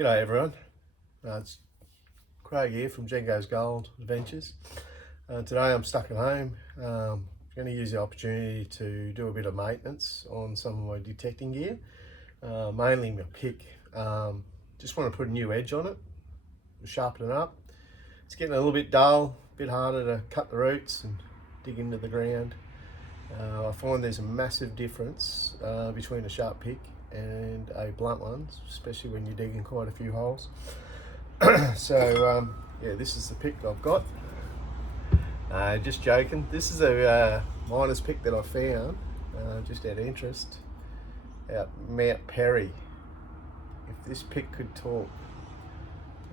G'day everyone, it's Craig here from Jenko's Gold Adventures. Today I'm stuck at home. I'm going to use the opportunity to do a bit of maintenance on some of my detecting gear, mainly my pick. Just want to put a new edge on it, sharpen it up. It's getting a little bit dull, a bit harder to cut the roots and dig into the ground. I find there's a massive difference between a sharp pick and a blunt one, especially when you're digging quite a few holes. Yeah, this is the pick I've got. Just joking. This is a miner's pick that I found just out of interest out Mount Perry. If this pick could talk,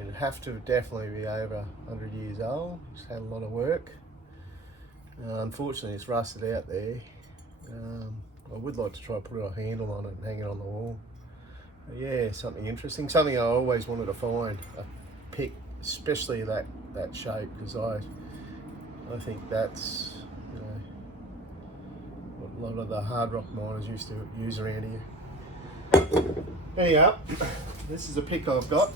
it'd have to definitely be over 100 years old. It's had a lot of work. Unfortunately, it's rusted out there. I would like to try to put a handle on it and hang it on the wall. But yeah, something interesting, something I always wanted to find, a pick, especially that shape, because I think that's, you know, what a lot of the hard rock miners used to use around here. Anyhow, this is a pick I've got.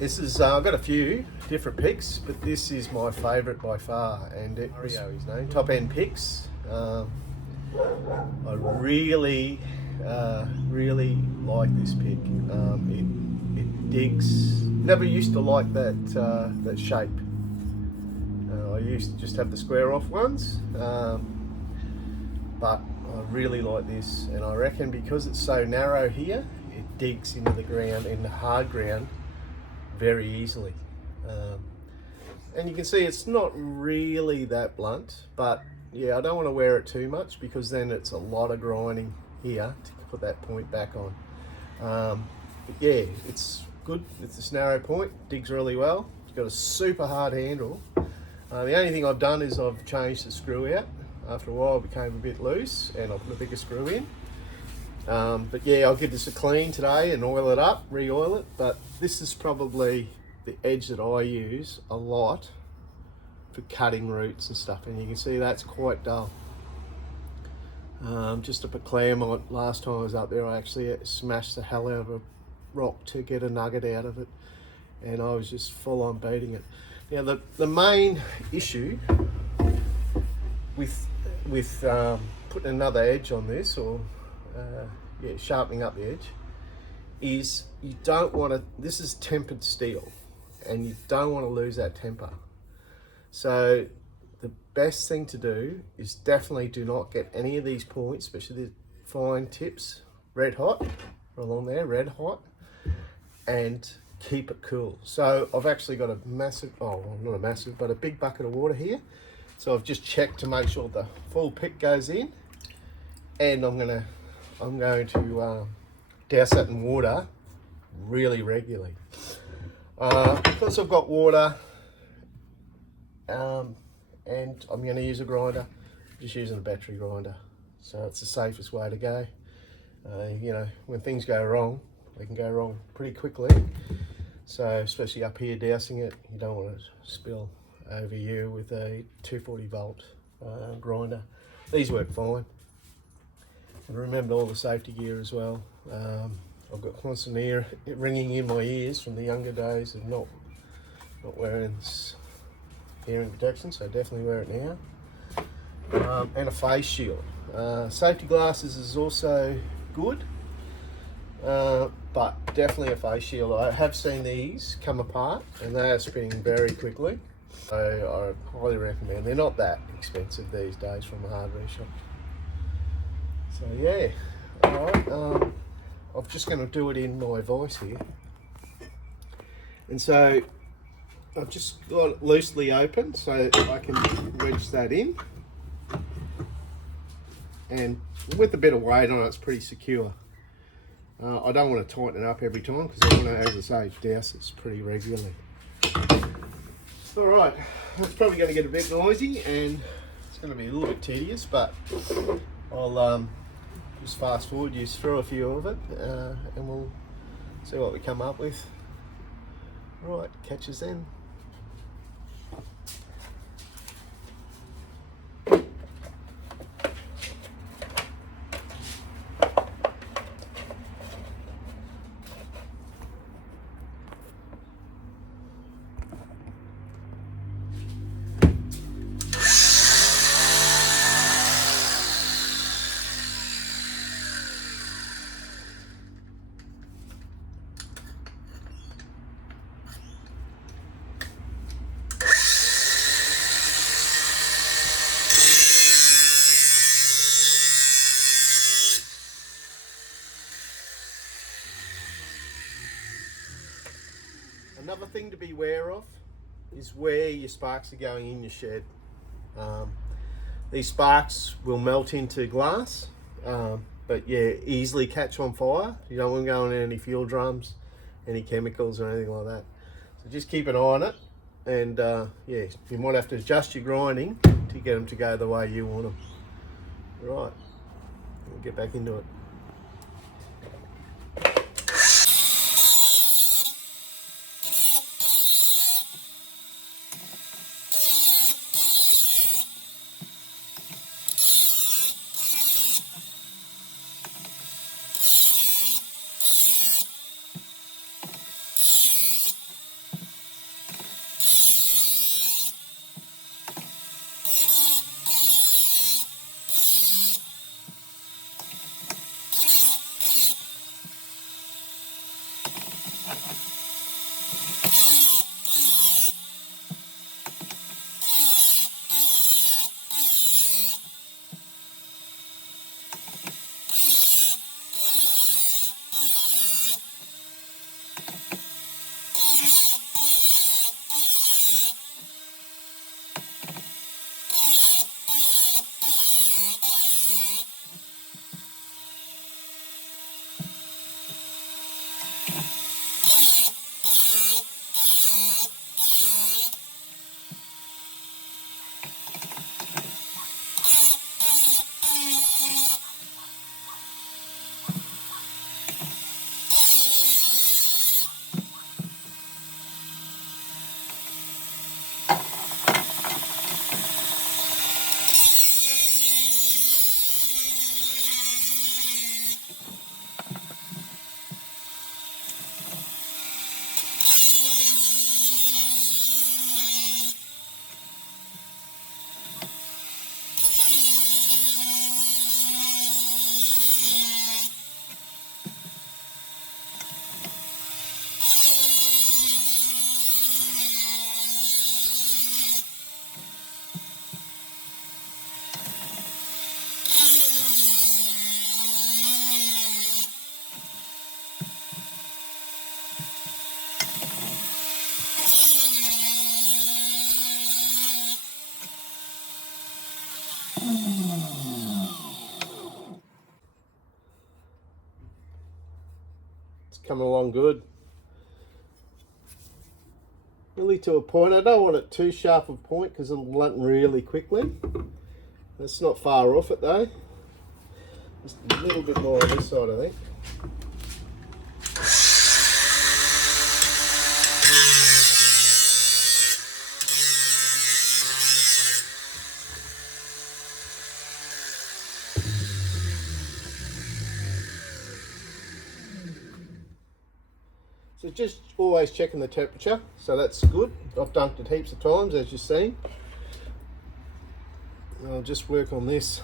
This is I've got a few different picks, but this is my favourite by far, and it was his name, Top End Picks. I really like this pick. It digs. Never used to like that shape. I used to just have the square off ones, but I really like this, and I reckon because it's so narrow here, it digs into the ground, in the hard ground, very easily. And you can see it's not really that blunt, but yeah, I don't want to wear it too much because then it's a lot of grinding here to put that point back on. But yeah, it's good. It's this narrow point, digs really well. It's got a super hard handle. The only thing I've done is I've changed the screw out. After a while it became a bit loose and I'll put a bigger screw in. But yeah, I'll give this a clean today and oil it up, re-oil it. But this is probably the edge that I use a lot for cutting roots and stuff, and you can see that's quite dull. Just up at Claremont last time I was up there, I actually smashed the hell out of a rock to get a nugget out of it, and I was just full on beating it. Now the main issue with putting another edge on this, or sharpening up the edge, is you don't want to, this is tempered steel, and you don't want to lose that temper. So the best thing to do is definitely do not get any of these points, especially the fine tips, red hot, along there, red hot, and keep it cool. So I've actually got a massive, not a massive, but a big bucket of water here. So I've just checked to make sure the full pick goes in, and I'm going to douse that in water really regularly. Because I've got water, and I'm going to use a grinder. I'm just using a battery grinder, so it's the safest way to go. You know, when things go wrong, they can go wrong pretty quickly. So especially up here dousing it, you don't want to spill over you with a 240 volt grinder. These work fine. And remember all the safety gear as well. I've got constant ear ringing in my ears from the younger days of not wearing hearing protection, so definitely wear it now. And a face shield. Safety glasses is also good, but definitely a face shield. I have seen these come apart and they are spinning very quickly, so I highly recommend. They're not that expensive these days from a hardware shop. So yeah, alright, I'm just going to do it in my voice here. And so I've just got it loosely open so I can wedge that in, and with a bit of weight on it, it's pretty secure. I don't want to tighten it up every time because I want to, as I say, douse it pretty regularly. Alright, it's probably going to get a bit noisy and it's going to be a little bit tedious, but I'll just fast forward you through a few of it and we'll see what we come up with. Alright, catch us then. Another thing to be aware of is where your sparks are going in your shed. These sparks will melt into glass, but yeah, easily catch on fire. You don't want them going in any fuel drums, any chemicals or anything like that. So just keep an eye on it, and yeah, you might have to adjust your grinding to get them to go the way you want them. Right, we'll get back into it. It's coming along good. Really to a point. I don't want it too sharp of point because it'll blunt really quickly. It's not far off it though. Just a little bit more on this side, I think. So just always checking the temperature, so that's good. I've dunked it heaps of times, as you've seen. I'll just work on this.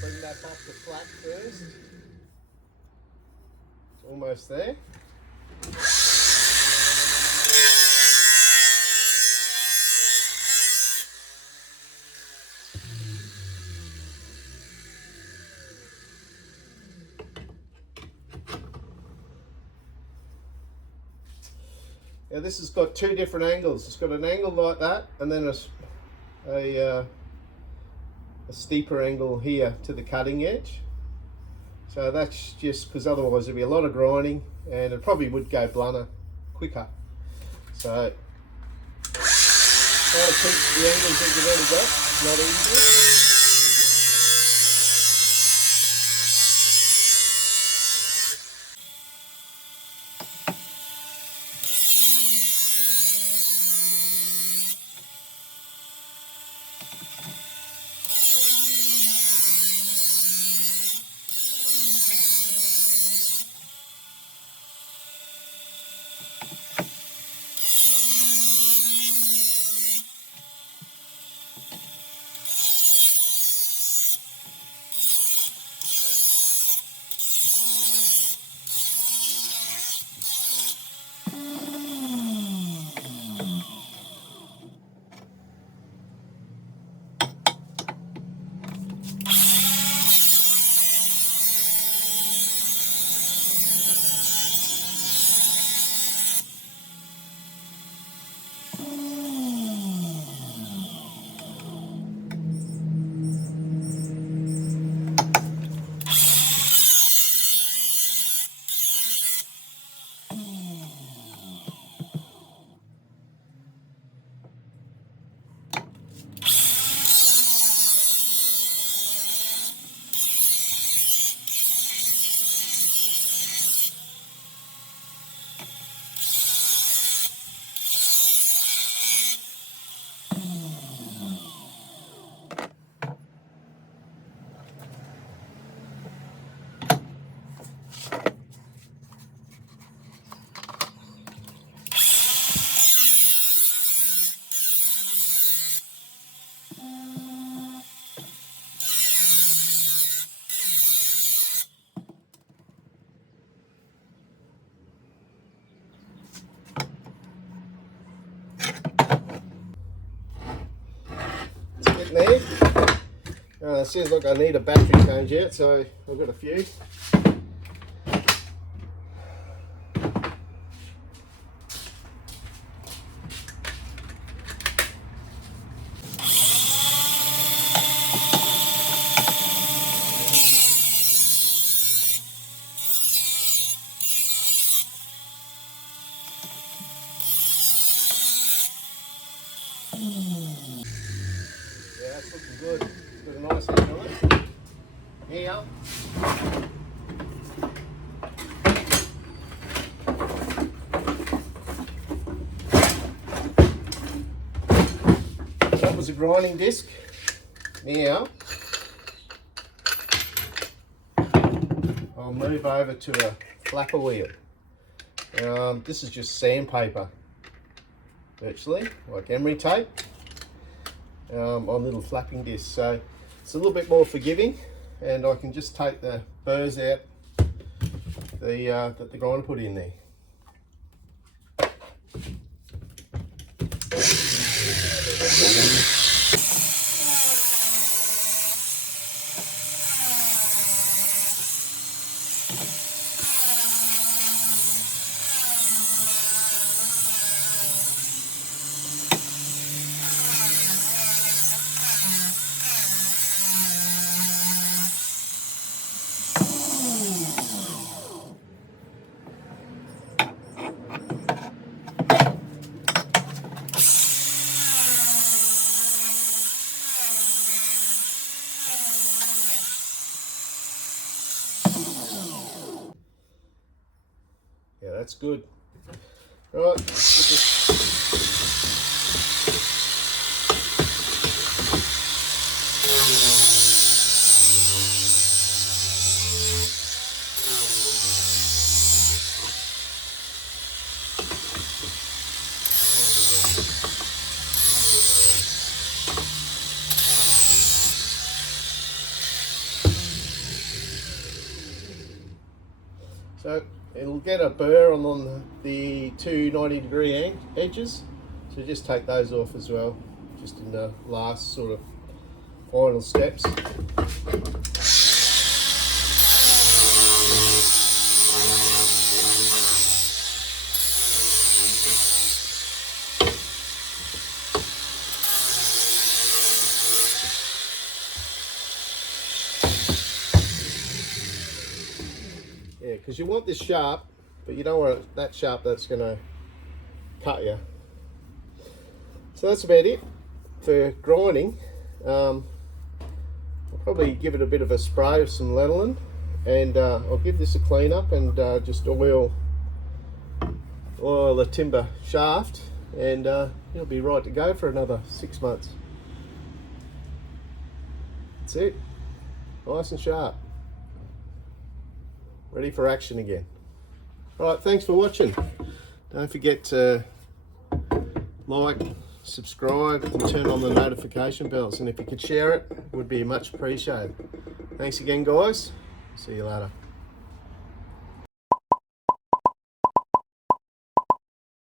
Bring that back to flat first. It's almost there. Now this has got two different angles. It's got an angle like that, and then a steeper angle here to the cutting edge. So that's just because otherwise there'd be a lot of grinding and it probably would go blunter quicker. So try to keep the angles that you've already got, it's not easy. sitting there. Sounds like I need a battery change out, so I've got a few. Yeah, that's looking good. Got a nice head on it. Now, that was a grinding disc. Now, I'll move over to a flapper wheel. This is just sandpaper, virtually, like emery tape, on little flapping discs. So it's a little bit more forgiving, and I can just take the burrs out that the grinder put in there. Yeah, that's good. Right, so it'll get a burr on the two 90-degree edges, so just take those off as well, just in the last sort of final steps. Yeah, because you want this sharp, but you don't want it that sharp that's going to cut you. So that's about it for grinding. I'll probably give it a bit of a spray of some lanolin, and I'll give this a clean up and just oil the timber shaft, and it'll be right to go for another 6 months. That's it, nice and sharp, ready for action again. Right, thanks for watching. Don't forget to like, subscribe, and turn on the notification bells, and if you could share it, would be much appreciated. Thanks again, guys. See you later.